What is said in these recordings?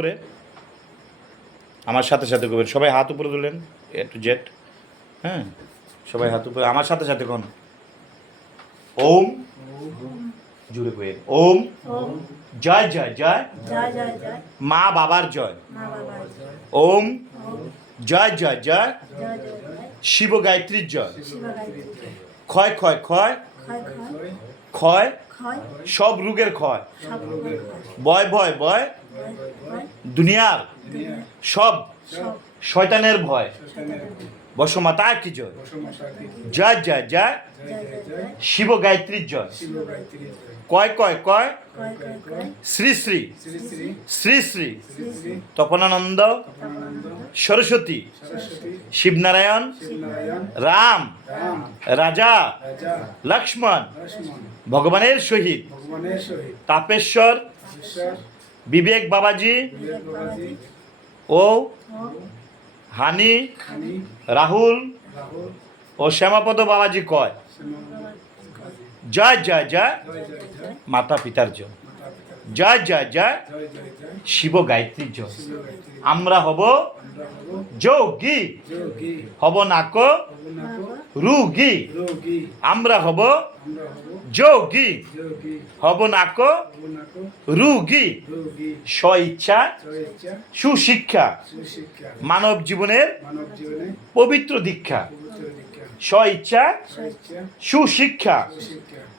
করে আমার সাথে সাথে করবেন। সবাই হাত উপরে তুলেন, এ টু জেড। হ্যাঁ, সবাই হাত উপরে আমার সাথে সাথে কোন ওম, জুড়ে করেন ওম। জয় জয় জয় মা বাবার জয়। ওম জয় জয় জয় শিব গায়ত্রীর জয়। ক্ষয় ক্ষয় ক্ষয় ক্ষয় সব রোগের ক্ষয়। ভয় ভয় ভয় দুনিয়ার সব শয়তানের ভয়। বসমাতা কি জয়। জয় জয় জয় শিব গায়ত্রীর জয়। কয় কয় কয় শ্রী শ্রী শ্রী শ্রী তপনানন্দ সরস্বতী শিবনারায়ণ রাম রাজা লক্ষ্মণ ভগবানের সহিত তাপেশ্বর বিবেক বাবাজি ও হানি রাহুল ও শ্যামাপদ বাবাজি কয়। জয় জয় জয় মাতা পিতার জয়। জয় জয় জয় শিব গায়ত্রীর জয়। আমরা হব যোগী, হব নাক রুগী। আমরা হব যোগী, হব নাক রুগী। স্ব ইচ্ছা সুশিক্ষা মানব জীবনের পবিত্র দীক্ষা। স্ব ইচ্ছা সুশিক্ষা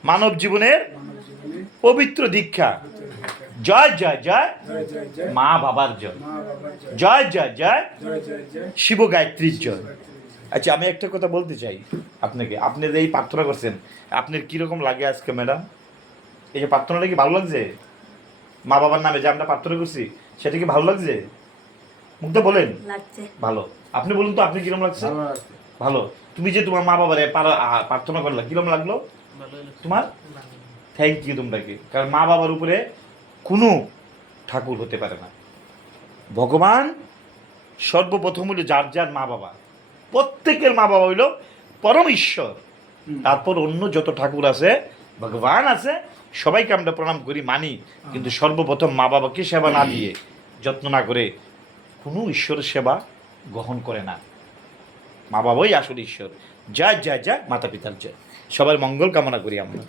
মানব জীবনের পবিত্র দীক্ষা। জয় জয় জয় মা বাবার জয়। জয় জয় জয় শিব গায়ত্রীর জয়। আচ্ছা, আমি একটা কথা বলতে চাই আপনাকে। আপনি যে এই প্রার্থনা করছেন, আপনার কীরকম লাগে আজকে ম্যাডাম? এই যে প্রার্থনাটা কি ভালো লাগছে? মা বাবার নামে যে আমরা প্রার্থনা করছি, সেটা কি ভালো লাগছে? মুগ্ধ বলেন ভালো। আপনি বলুন তো, আপনি কিরকম লাগছে? ভালো। তুমি যে তোমার মা বাবারে প্রার্থনা করলা, কিরকম লাগলো তোমার? থ্যাংক ইউ তোমরাকে। কারণ মা বাবার উপরে কোনো ঠাকুর হতে পারে না। ভগবান সর্বপ্রথম হইল যার যার মা বাবা। প্রত্যেকের মা বাবা হইল পরম ঈশ্বর। তারপর অন্য যত ঠাকুর আছে, ভগবান আছে, সবাইকে আমরা প্রণাম করি, মানি। কিন্তু সর্বপ্রথম মা বাবাকে সেবা না দিয়ে, যত্ন না করে কোনো ঈশ্বরের সেবা গ্রহণ করে না। মা বাবাই আসল ঈশ্বর। জয় জয় জয় মাতা পিতার জয়। সবার মঙ্গল কামনা করি আমরা।